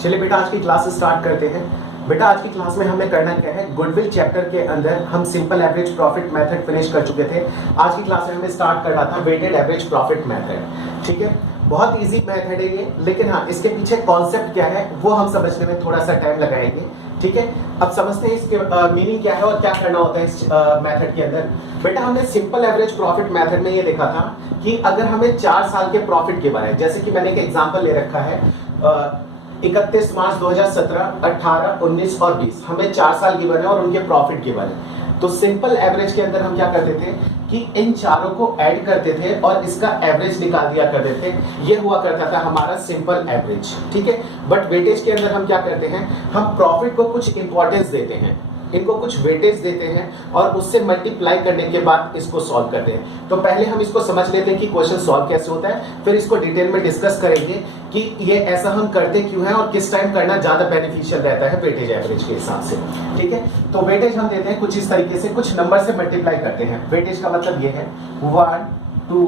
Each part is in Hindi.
चलिए बेटा आज की क्लास स्टार्ट करते हैं। बेटा आज की क्लास में हमें करना क्या है, गुडविल चैप्टर के अंदर हम simple average profit method finish कर चुके थे। आज की क्लास में हमें स्टार्ट करना था वेटेड एवरेज प्रॉफिट मेथड। ठीक है, बहुत इजी मेथड है ये, लेकिन हाँ इसके पीछे कॉन्सेप्ट क्या है वो हम समझने में थोड़ा सा टाइम लगाएंगे। ठीक है, अब समझते हैं इसके मीनिंग क्या है और क्या करना होता है इस मेथड के अंदर। बेटा हमने सिंपल एवरेज प्रॉफिट मेथड में ये देखा था कि अगर हमें 4 साल के प्रॉफिट के बारे में, जैसे कि मैंने एक एग्जांपल ले रखा है 31 मार्च 2017, 18, 19 और 20, हमें 4 साल की बने और उनके प्रॉफिट के बारे में। तो सिंपल एवरेज के अंदर हम क्या करते थे कि इन चारों को ऐड करते थे और इसका एवरेज निकाल दिया करते थे। ये हुआ करता था हमारा सिंपल एवरेज। ठीक है, बट वेटेज के अंदर हम क्या करते हैं, हम प्रॉफिट को कुछ इंपॉर्टेंस देते हैं, इनको कुछ वेटेज देते हैं और उससे मल्टीप्लाई करने के बाद इसको सॉल्व करते हैं। तो पहले हम इसको समझ लेते हैं कि क्वेश्चन सॉल्व कैसे होता है, फिर इसको डिटेल में डिस्कस करेंगे कि ये ऐसा हम करते क्यों है और किस टाइम करना ज्यादा बेनिफिशियल रहता है वेटेज एवरेज के हिसाब से। ठीक है, तो वेटेज हम देते हैं कुछ इस तरीके से, कुछ नंबर से मल्टीप्लाई करते हैं। वेटेज का मतलब ये है 1, 2,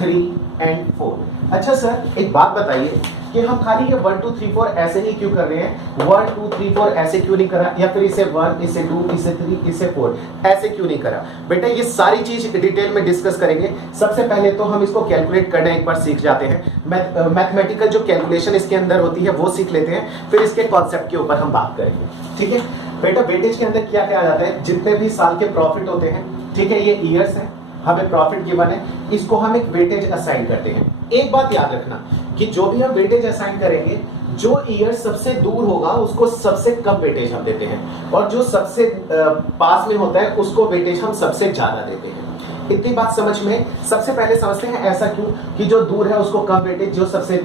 3 एंड 4। अच्छा सर एक बात बताइए कि हम खाली ये 1, 2, 3, 4 ऐसे ही क्यों कर रहे हैं, 1, 2, 3, 4 ऐसे क्यों नहीं करा, या फिर इसे 1, इसे 2, इसे 3, इसे 4 ऐसे क्यों नहीं करा। बेटा ये सारी चीज डिटेल में डिस्कस करेंगे। सबसे पहले तो हम इसको कैलकुलेट करना एक बार सीख जाते हैं, मैथमेटिकल जो कैलकुलेशन इसके अंदर होती है वो सीख लेते हैं, फिर इसके कॉन्सेप्ट के ऊपर हम बात करेंगे। ठीक है बेटा, वेटेज के अंदर क्या क्या आ जाता है, जितने भी साल के प्रॉफिट होते हैं, ठीक है ये ईयर्स है, हमें प्रॉफिट गिवन है, इसको हम एक वेटेज असाइन करते हैं। एक बात याद रखना कि जो भी हम वेटेज असाइन करेंगे, जो ईयर सबसे दूर होगा उसको सबसे कम वेटेज हम देते हैं, और जो सबसे पास में होता है उसको वेटेज हम सबसे ज्यादा देते हैं। इतनी बात समझ में। सबसे पहले समझते हैं ऐसा क्यों कि जो दूर है उसको कम वेटेज, जो सबसे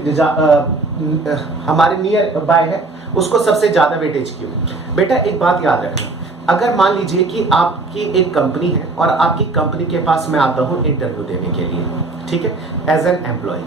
हमारे नियर बाय है उसको सबसे ज्यादा वेटेज क्यों। बेटा एक बात याद रखना, अगर मान लीजिए कि आपकी एक कंपनी है और आपकी कंपनी के पास मैं आता हूं इंटरव्यू देने के लिए, ठीक है, एज एन एम्प्लॉय,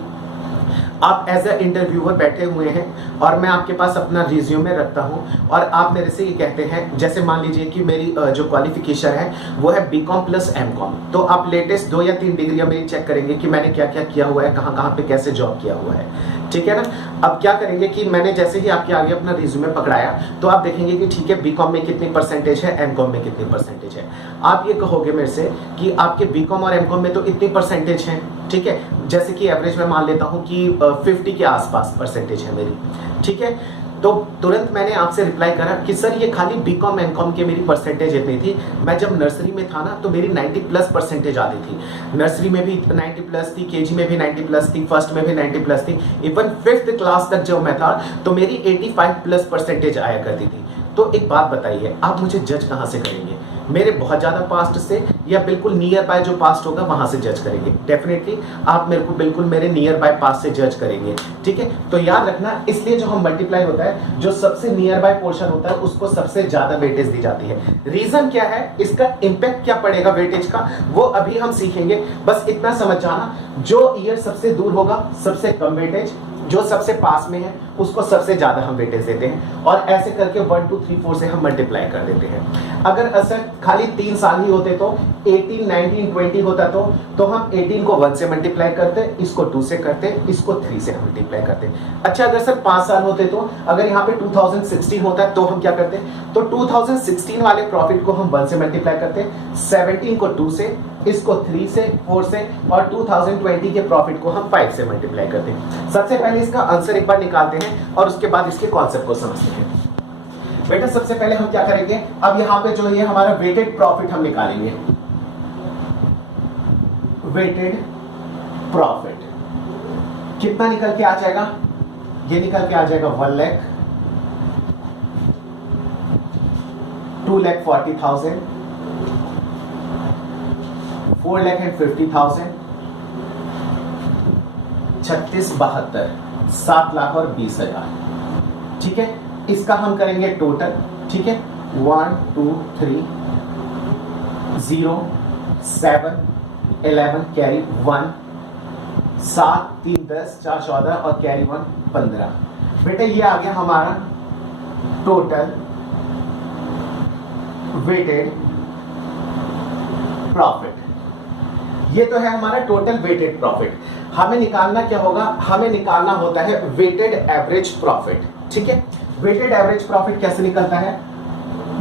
आप एज ए इंटरव्यूअर बैठे हुए हैं और मैं आपके पास अपना रिज्यूमे रखता हूं और आप मेरे से ये कहते हैं, जैसे मान लीजिए कि मेरी जो क्वालिफिकेशन है वो है बीकॉम प्लस एमकॉम, तो आप लेटेस्ट 2 या 3 डिग्रियां मेरी चेक करेंगे कि मैंने क्या क्या किया हुआ है, कहाँ कहाँ पे कैसे जॉब किया हुआ है। ठीक है ना। अब क्या करेंगे कि मैंने जैसे ही आपके आगे अपना रिज्यूमे पकड़ाया तो आप देखेंगे कि ठीक है बीकॉम में कितनी परसेंटेज है, एमकॉम में कितनी परसेंटेज है। आप ये कहोगे मेरे से कि आपके बीकॉम और एमकॉम में तो इतनी परसेंटेज है, ठीक है, जैसे कि एवरेज में मान लेता हूं कि 50 के आसपास परसेंटेज है मेरी। ठीक है, तो तुरंत मैंने आपसे रिप्लाई करा कि सर ये खाली बीकॉम एमकॉम के मेरी परसेंटेज इतनी थी, मैं जब नर्सरी में था ना तो मेरी 90 प्लस परसेंटेज आती थी, नर्सरी में भी 90 प्लस थी, केजी में भी 90 प्लस थी, फर्स्ट में भी 90 प्लस थी, इवन 5th क्लास तक जब मैं था तो मेरी 85 प्लस परसेंटेज आया करती थी। तो एक बात बताइए, आप मुझे जज कहाँ से करेंगे, मेरे बहुत ज्यादा पास्ट से या बिल्कुल नियर बाय जो पास्ट होगा वहां से जज करेंगे। डेफिनेटली आप मेरे को बिल्कुल मेरे नियर बाय पास्ट से जज करेंगे। ठीक है, तो याद रखना, इसलिए जो हम मल्टीप्लाई होता है, जो सबसे नियर बाय पोर्शन होता है उसको सबसे ज्यादा वेटेज दी जाती है। रीजन क्या है, इसका इंपैक्ट क्या पड़ेगा वेटेज का, वो अभी हम सीखेंगे। बस इतना समझ जाना, जो ईयर सबसे दूर होगा सबसे कम वेटेज, जो सबसे पास में है उसको सबसे ज्यादा हम वेटेज देते हैं, और ऐसे करके 1, 2, 3, 4 से हम मल्टीप्लाई कर देते हैं। अगर असर खाली 3 साल ही होते तो 18, 19, 20 होता तो हम 18 को 1 से मल्टीप्लाई करते, इसको 2 से करते, इसको 3 से हम मल्टीप्लाई करते। अच्छा अगर सर 5 साल होते तो, अगर यहाँ पे 2016 होता तो हम क्या करते, तो 2016 वाले प्रॉफिट को हम 1 से मल्टीप्लाई करते, 17 को 2 से, इसको 3 से, 4 से, और 2020 के प्रॉफिट को हम 5 से मल्टीप्लाई करते हैं। सबसे पहले इसका आंसर एक बार निकालते हैं और उसके बाद इसके कॉन्सेप्ट को समझते हैं। बेटा सबसे पहले हम क्या करेंगे, अब यहाँ पे जो ये हमारा वेटेड प्रॉफिट हम निकालेंगे। वेटेड प्रॉफिट कितना निकल के आ जाएगा, ये निकल के आ जाएगा 1 लाख, 2,40,000, 4,50,000, 36,72, 7,20,000। ठीक है, इसका हम करेंगे टोटल। ठीक है, 1, 2, 3, 0, 7, 11 कैरी 1, 7, 3, 10, 4, 14 और कैरी 1, 15। बेटा ये आ गया हमारा टोटल वेटेड प्रॉफिट। ये तो है हमारा टोटल वेटेड प्रॉफिट। हमें निकालना क्या होगा, हमें निकालना होता है वेटेड एवरेज प्रॉफिट। ठीक है। वेटेड एवरेज प्रॉफिट कैसे निकलता है,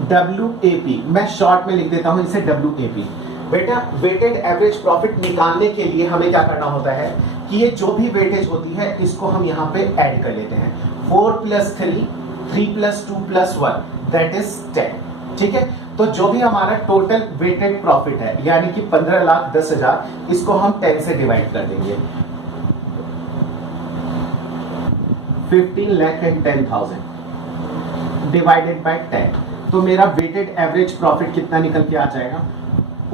WAP, मैं शॉर्ट में लिख देता हूं इसे WAP। बेटा वेटेड एवरेज प्रॉफिट निकालने के लिए हमें क्या करना होता है कि ये जो भी वेटेज होती है इसको हम यहां पे ऐड कर लेते हैं, 4 + 3, 3 + 2 + 1 दैट इज 10। ठीक है, तो जो भी हमारा टोटल वेटेड प्रॉफिट है यानी कि 15,10,000, इसको हम 10 से डिवाइड कर देंगे, 15,10,000 डिवाइडेड बाय 10, तो मेरा वेटेड एवरेज प्रॉफिट कितना निकल के आ जाएगा,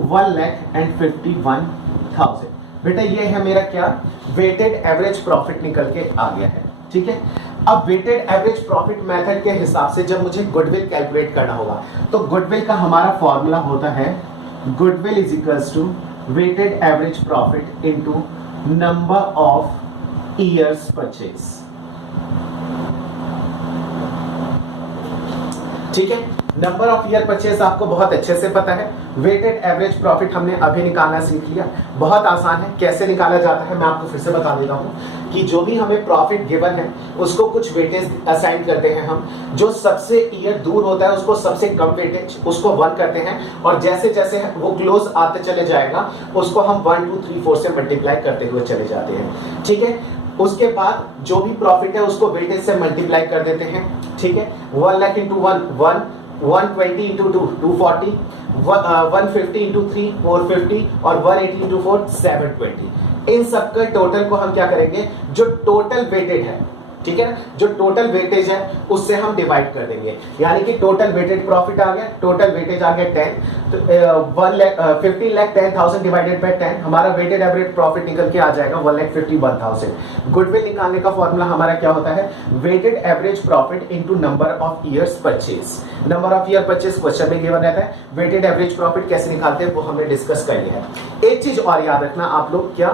1,51,000। बेटा ये है मेरा क्या, वेटेड एवरेज प्रॉफिट निकल के आ गया है। ठीक है, अब वेटेड एवरेज प्रॉफिट मेथड के हिसाब से जब मुझे गुडविल कैलकुलेट करना होगा तो गुडविल का हमारा फॉर्मूला होता है goodwill is equals to weighted average profit into number of years purchase. ठीक है, नंबर ऑफ ईयर परचेज आपको बहुत अच्छे से पता है। वेटेड एवरेज प्रॉफिट हमने अभी निकालना सीख लिया, बहुत आसान है। कैसे निकाला जाता है मैं आपको फिर से बता देता हूं कि जो भी हमें प्रॉफिट गिवन है उसको कुछ वेटेज असाइन करते हैं हम, जो सबसे ईयर दूर होता है उसको सबसे कम वेटेज उसको 1 करते हैं, और जैसे जैसे वो क्लोज आते चले जाएगा उसको हम 1 2 3 4 से मल्टीप्लाई करते हुए चले जाते हैं। ठीक है, उसके बाद जो भी प्रॉफिट है उसको वेटेज से मल्टीप्लाई कर देते हैं। ठीक है, 1 लाख इंटू 1 120 इंटू 2 240, 150 इंटू 3 450 और 180 इंटू 4 720। इन सबके टोटल को हम क्या करेंगे, जो टोटल वेटेड है, ठीक है ना, जो टोटल वेटेज है उससे हम डिवाइड कर देंगे, यानी कि टोटल वेटेड प्रॉफिट आ गया, टोटल वेटेज आ गया 10, तो 15,10,000 डिवाइडेड बाय 10, हमारा वेटेड एवरेज प्रॉफिट निकल के आ जाएगा 1,51,000। गुडविल निकालने का फॉर्मूला हमारा क्या होता है, weighted average profit into number of years purchase. Number of year purchase question में गिवन रहता है, वेटेड एवरेज प्रॉफिट कैसे निकालते हैं वो हमने डिस्कस कर लिया है। एक चीज और याद रखना आप लोग, क्या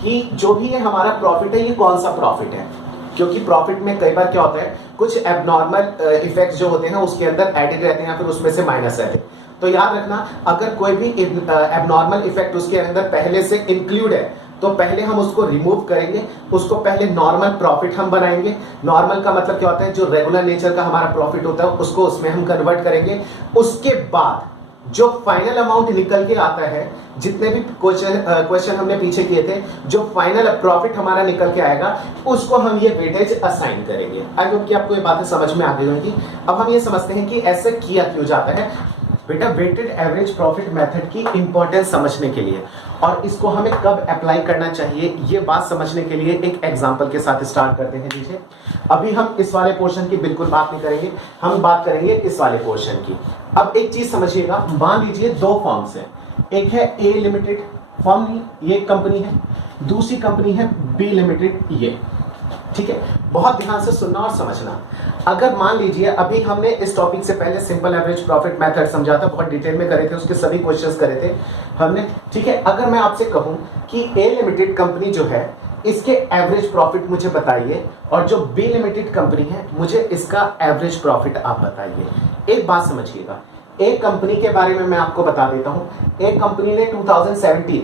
कि जो भी ये हमारा प्रॉफिट है ये कौन सा प्रॉफिट है, क्योंकि प्रॉफिट में कई बार क्या होता है कुछ एबनॉर्मल इफेक्ट्स जो होते हैं उसके अंदर एडेड रहते हैं, फिर उसमें से माइनस रहते हैं। तो याद रखना अगर कोई भी एबनॉर्मल इफेक्ट उसके अंदर पहले से इंक्लूड है तो पहले हम उसको रिमूव करेंगे, उसको पहले नॉर्मल प्रॉफिट हम बनाएंगे। नॉर्मल का मतलब क्या होता है, जो रेगुलर नेचर का हमारा प्रॉफिट होता है उसको उसमें हम कन्वर्ट करेंगे। उसके बाद जो फाइनल अमाउंट निकल के आता है, जितने भी क्वेश्चन हमने पीछे किए थे, जो फाइनल प्रॉफिट हमारा निकल के आएगा उसको हम ये वेटेज असाइन करेंगे। आई होप कि आपको ये बातें समझ में आ गई होंगी। अब हम ये समझते हैं कि ऐसे किया क्यों जाता है। बेटा वेटेड एवरेज प्रॉफिट मेथड की इंपॉर्टेंस समझने के लिए और इसको हमें कब अप्लाई करना चाहिए ये बात समझने के लिए एक एग्जांपल के साथ स्टार्ट करते हैं। दीजिए, अभी हम इस वाले पोर्शन की बिल्कुल बात नहीं करेंगे, हम बात करेंगे इस वाले पोर्शन की। अब एक चीज समझिएगा, मान लीजिए दो फर्म्स है, एक है ए लिमिटेड फर्म, नहीं ये कंपनी है, दूसरी कंपनी है बी लिमिटेड ये। ठीक है, बहुत ध्यान से सुनना और समझना। अगर मान लीजिए अभी हमने इस टॉपिक से पहले सिंपल एवरेज प्रॉफिट मेथड समझा था, बहुत डिटेल में करे थे, उसके सभी क्वेश्चंस करे थे हमने। ठीक है, अगर मैं आपसे कहूं कि ए लिमिटेड कंपनी जो है इसके एवरेज प्रॉफिट मुझे बताइए, और जो बी लिमिटेड कंपनी है मुझे इसका एवरेज प्रॉफिट आप बताइए। एक बात समझिएगा, एक कंपनी के बारे में मैं आपको बता देता हूं। एक कंपनी ने 2016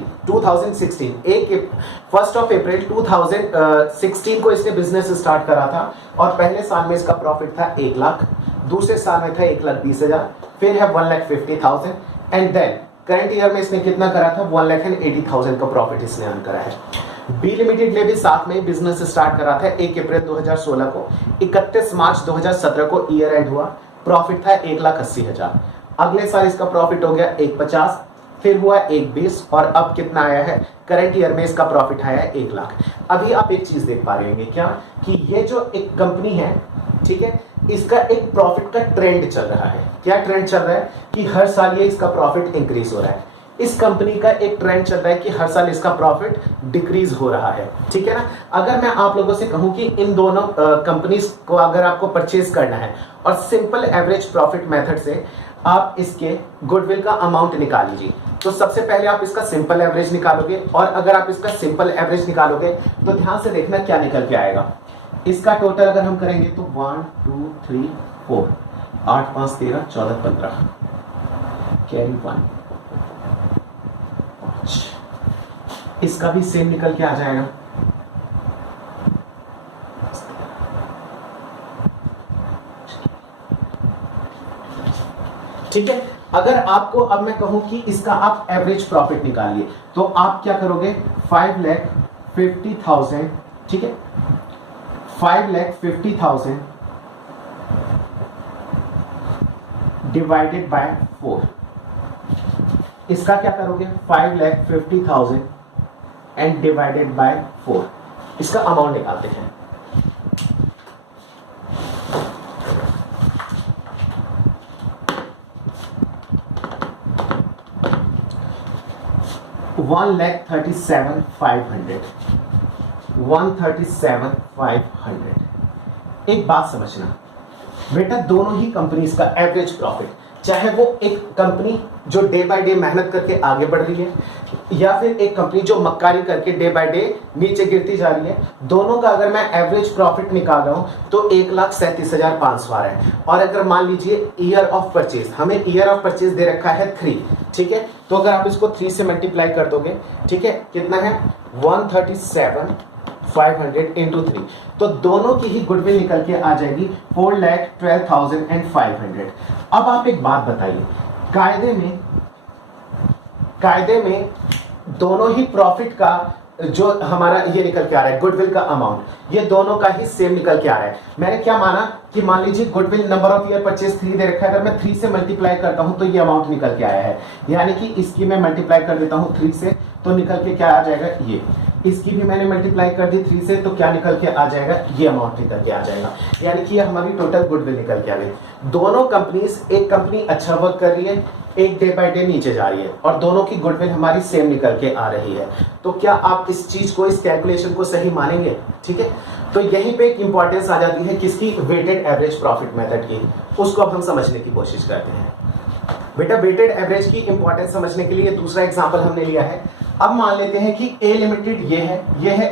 1 अप्रैल 2016 को इसने बिजनेस स्टार्ट करा था, और पहले साल में इसका प्रॉफिट था 1 लाख, दूसरे साल में था 1,20,000, फिर है 1,50,000, एंड देन करंट ईयर में इसने कितना करा था 1,80,000 का प्रॉफिट इसने अर्न करा है। बी लिमिटेड ने भी साथ में बिजनेस स्टार्ट करा था 1 अप्रैल 2016 को, 31 मार्च 2017 को ईयर एंड हुआ, प्रॉफिट था 1,80,000। अगले साल इसका प्रॉफिट हो गया 1,50,000, फिर हुआ 1,20,000, और अब कितना आया है करंट ईयर में इसका प्रॉफिट आया है 1 लाख। अभी आप एक चीज देख पा रहे होंगे क्या, कि ये जो एक कंपनी है, ठीक है, इसका एक प्रॉफिट का ट्रेंड चल रहा है। क्या ट्रेंड चल रहा है कि हर साल ये इसका प्रॉफिट इंक्रीज हो रहा है। इस कंपनी का एक ट्रेंड चल रहा है कि हर साल इसका प्रॉफिट डिक्रीज हो रहा है। ठीक है ना, अगर मैं आप लोगों से कहूं कि इन दोनों कंपनीज को अगर आपको परचेज करना है और सिंपल एवरेज प्रॉफिट मेथड से आप इसके गुडविल का अमाउंट निकाल लीजिए, तो सबसे पहले आप इसका सिंपल एवरेज निकालोगे, और अगर आप इसका सिंपल एवरेज निकालोगे तो ध्यान से देखना क्या निकल के आएगा। इसका टोटल अगर हम करेंगे तो 1 2 3 4 8 5 13 14 15 कैरी 1, इसका भी सेम निकल के आ जाएगा। ठीक है। अगर आपको अब मैं कहूं कि इसका आप एवरेज प्रॉफिट निकालिए तो आप क्या करोगे, 5,50,000, ठीक है, 5,50,000 डिवाइडेड बाय 4, इसका क्या करोगे 5,50,000 एंड डिवाइडेड बाय 4, इसका अमाउंट निकालते हैं। $1,37,500 एक बात समझना बेटा, दोनों ही कंपनीज का एवरेज प्रॉफिट, चाहे वो एक कंपनी जो डे बाय डे मेहनत करके आगे बढ़ रही है या फिर एक कंपनी जो मक्कारी करके डे बाय डे नीचे गिरती जा रही है, दोनों का अगर मैं एवरेज प्रॉफिट निकाल रहा हूं तो 1,37,500 आ रहा है। और अगर मान लीजिए ईयर ऑफ परचेज, हमें ईयर ऑफ परचेज दे रखा है 3, ठीक है, तो अगर आप इसको 3 से मल्टीप्लाई कर दोगे, ठीक है, कितना है 137,500 इंटू 3, तो दोनों की ही गुडविल निकल के आ जाएगी 4,12,500। अब आप एक बात बताइए, कायदे में दोनों ही प्रॉफिट का जो हमारा ये निकल के आ रहा है गुडविल का अमाउंट, ये दोनों का ही सेम निकल के आ रहा है। मैंने क्या माना कि मान लीजिए goodwill number of year purchase 3 दे रखा है, अगर मैं 3 से मल्टीप्लाई करता हूं तो ये अमाउंट निकल के आया है, यानी कि इसकी मैं मल्टीप्लाई कर देता हूं 3 से तो निकल के क्या आ जाएगा, ये, इसकी भी मैंने मल्टीप्लाई कर दी 3 से तो क्या निकल के आ जाएगा, ये अमाउंट निकल के आ जाएगा, यानी कि ये हमारी टोटल गुडविल निकल के आ गई। दोनों कंपनीज, एक कंपनी अच्छा वर्क कर रही है, एक डे बाय डे नीचे जा रही है और दोनों की गुडविल हमारी सेम निकल के आ रही है, तो क्या आप इस चीज को, इस कैलकुलेशन को सही मानेंगे? ठीक है, तो यहीं पे एक इंपॉर्टेंस आ जाती है किसकी, वेटेड एवरेज प्रॉफिट मेथड की, उसको अब हम समझने की कोशिश करते हैं। बेटा वेटेड एवरेज की इंपॉर्टेंस समझने के लिए दूसरा एग्जांपल हमने लिया है। अब मान लेते हैं कि ए लिमिटेड ये है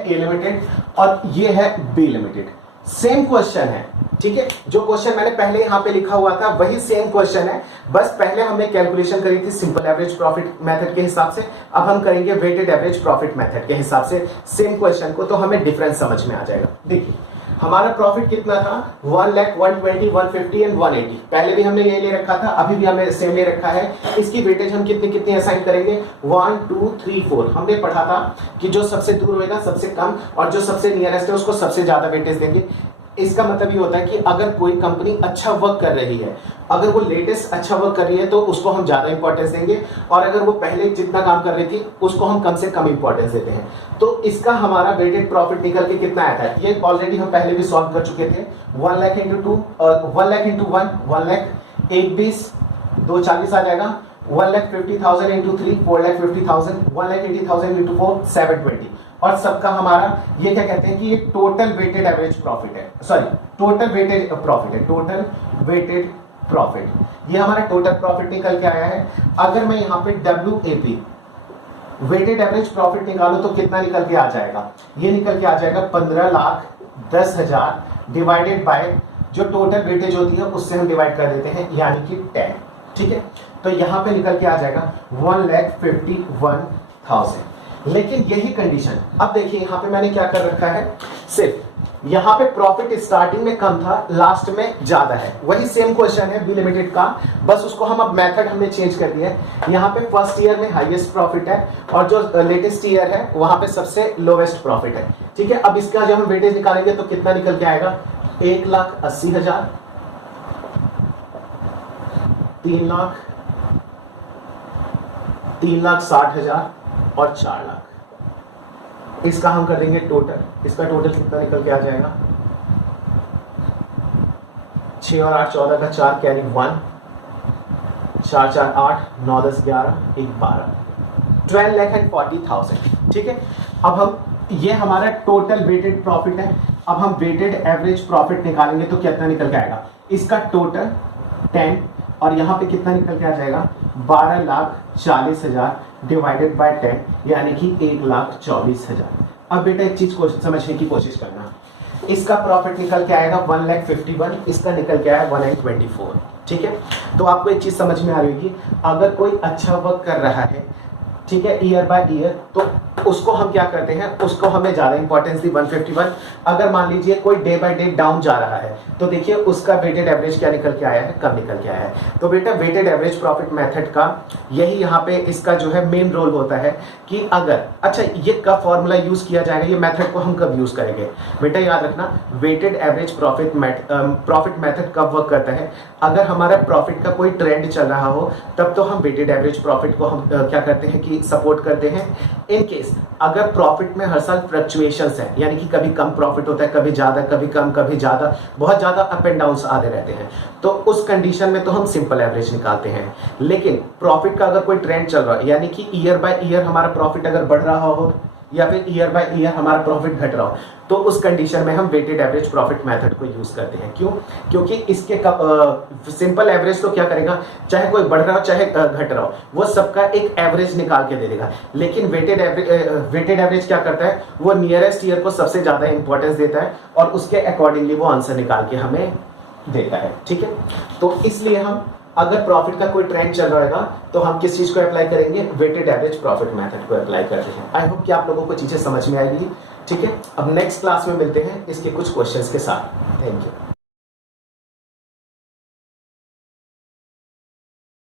ए लिमिटेड और ये है बी लिमिटेड, सेम क्वेश्चन है, ठीक है, जो क्वेश्चन मैंने पहले यहां पे लिखा हुआ था वही सेम क्वेश्चन है, बस पहले हमने कैलकुलेशन करी थी सिंपल एवरेज प्रॉफिट मेथड के हिसाब से, अब हम करेंगे वेटेड एवरेज प्रॉफिट मेथड के हिसाब से सेम क्वेश्चन को, तो हमें डिफरेंस समझ में आ जाएगा। देखिए हमारा प्रॉफिट कितना था, 1,00,000, 120, 150 एंड 180, पहले भी हमने ये ले रखा था, अभी भी हमें सेम ले रखा है। इसकी वेटेज हम कितनी असाइन करेंगे, 1, 2, 3, 4। हमने पढ़ा था कि जो सबसे दूर होगा सबसे कम और जो सबसे नियरेस्ट है उसको सबसे ज्यादा वेटेज देंगे। इसका मतलब ये होता है कि अगर कोई कंपनी अच्छा वर्क कर रही है, अगर वो लेटेस्ट अच्छा वर्क कर रही है तो उसको हम ज्यादा इंपॉर्टेंस देंगे, और अगर वो पहले जितना काम कर रही थी उसको हम कम से कम इंपॉर्टेंस देते हैं। तो इसका हमारा वेटेड प्रॉफिट निकल के कितना आया था, ये ऑलरेडी हम पहले भी सॉल्व कर चुके थे। 1,00,000 इंटू 2, 1,00,000 इंटू 1, 1,00,000, 1 20, 2 40 आ जाएगा। 1,50,000 इंटू 3, 4,50,000, 1,80,000 इंटू 4, 720। और सबका हमारा ये क्या कहते हैं कि ये टोटल वेटेड एवरेज प्रॉफिट है, सॉरी टोटल वेटेड प्रॉफिट है, टोटल वेटेड प्रॉफिट, ये हमारा टोटल प्रॉफिट निकल के आया है। अगर मैं यहाँ पे WAP वेटेड एवरेज प्रॉफिट निकालूं तो कितना निकल के आ जाएगा, ये निकल के आ जाएगा 15,10,000 डिवाइडेड बाय जो टोटल वेटेज होती है उससे हम डिवाइड कर देते हैं, यानी कि 10, ठीक है, तो यहाँ पे निकल के आ जाएगा 1,51,000। लेकिन यही कंडीशन, अब देखिए यहाँ पे मैंने क्या कर रखा है, सिर्फ यहाँ पे प्रॉफिट स्टार्टिंग में कम था, लास्ट में ज्यादा है, वही सेम क्वेश्चन है बी लिमिटेड का, बस उसको हम अब मेथड हमने चेंज कर दिया है। यहाँ पे फर्स्ट ईयर में हाईएस्ट प्रॉफिट है और जो लेटेस्ट ईयर है वहां पे सबसे लोवेस्ट प्रॉफिट है, ठीक है। अब इसका जब हम वेटेज निकालेंगे तो कितना निकल के आएगा, 1,80,000, 3,00,000, 3,60,000 और 4,00,000। इसका हम कर देंगे टोटल, इसका टोटल कितना निकल के आ जाएगा, 6 और 8 14 का 4 कैरी 1, 4 4 8, 9 10 11, 1 12, 12,40,000, ठीक है। अब हम, ये हमारा टोटल वेटेड प्रॉफिट है, अब हम वेटेड एवरेज प्रॉफिट निकालेंगे तो कितना निकल के आएगा, इसका टोटल 10 और यहाँ पे कितना निकल के आ जाएगा, 12,40,000 डिवाइडेड बाय 10, यानी कि 1,24,000। अब बेटा एक चीज को समझने की कोशिश करना, इसका प्रॉफिट निकल के आएगा 1,51,000, इसका निकल के आया 1,24,000, ठीक है। तो आपको एक चीज समझ में आ रही होगी, अगर कोई अच्छा वर्क कर रहा है ठीक है, ईयर बाय ईयर, तो उसको हम क्या करते हैं, उसको हमने ज्यादा इंपॉर्टेंस दी 151। अगर मान लीजिए कोई डे बाय डे डाउन जा रहा है तो देखिए उसका वेटेड एवरेज क्या निकल के आया है, कम निकल के आया है। तो बेटा वेटेड एवरेज प्रॉफिट मेथड का यही यहाँ पे इसका जो है मेन रोल होता है कि अगर, अच्छा ये कब फॉर्मूला यूज किया जाएगा, ये मेथड को हम कब यूज करेंगे, बेटा याद रखना वेटेड एवरेज प्रॉफिट मेथड कब वर्क करता है, अगर हमारा प्रॉफिट का कोई ट्रेंड चल रहा हो तब तो हम वेटेड एवरेज प्रॉफिट को हम क्या करते हैं कि सपोर्ट करते हैं। इन केस अगर प्रॉफिट में हर साल फ्लक्चुएशंस है, यानी कि कभी कम प्रॉफिट होता है, कभी ज्यादा, कभी कम, कभी ज्यादा, बहुत ज्यादा अप एंड डाउन आते रहते हैं, तो उस कंडीशन में तो हम सिंपल एवरेज निकालते हैं। लेकिन प्रॉफिट का अगर कोई ट्रेंड चल रहा है, यानी कि ईयर बाय ईयर हमारा प्रॉफिट अगर बढ़ रहा हो या फिर ईयर बाय ईयर हमारा प्रॉफिट घट रहा हो, तो उस कंडीशन में हम वेटेड एवरेज प्रॉफिट मेथड को यूज करते हैं। क्यों? क्योंकि इसके सिंपल एवरेज तो क्या करेगा, चाहे कोई बढ़ रहा हो चाहे घट रहा हो, वो सबका एक एवरेज निकाल के दे देगा। लेकिन वेटेड एवरेज क्या करता है, वो नियरेस्ट ईयर को सबसे ज्यादा इंपॉर्टेंस देता है और उसके अकॉर्डिंगली वो आंसर निकाल के हमें देता है। ठीक है, तो इसलिए हम अगर प्रॉफिट का कोई ट्रेंड चल रहा होगा तो हम किस चीज को अप्लाई करेंगे, वेटेड एवरेज प्रॉफिट मेथड को अप्लाई करते हैं। आई होप कि आप लोगों को चीजें समझ में आएगी। ठीक है, अब नेक्स्ट क्लास में मिलते हैं इसके कुछ क्वेश्चंस के साथ। Thank you.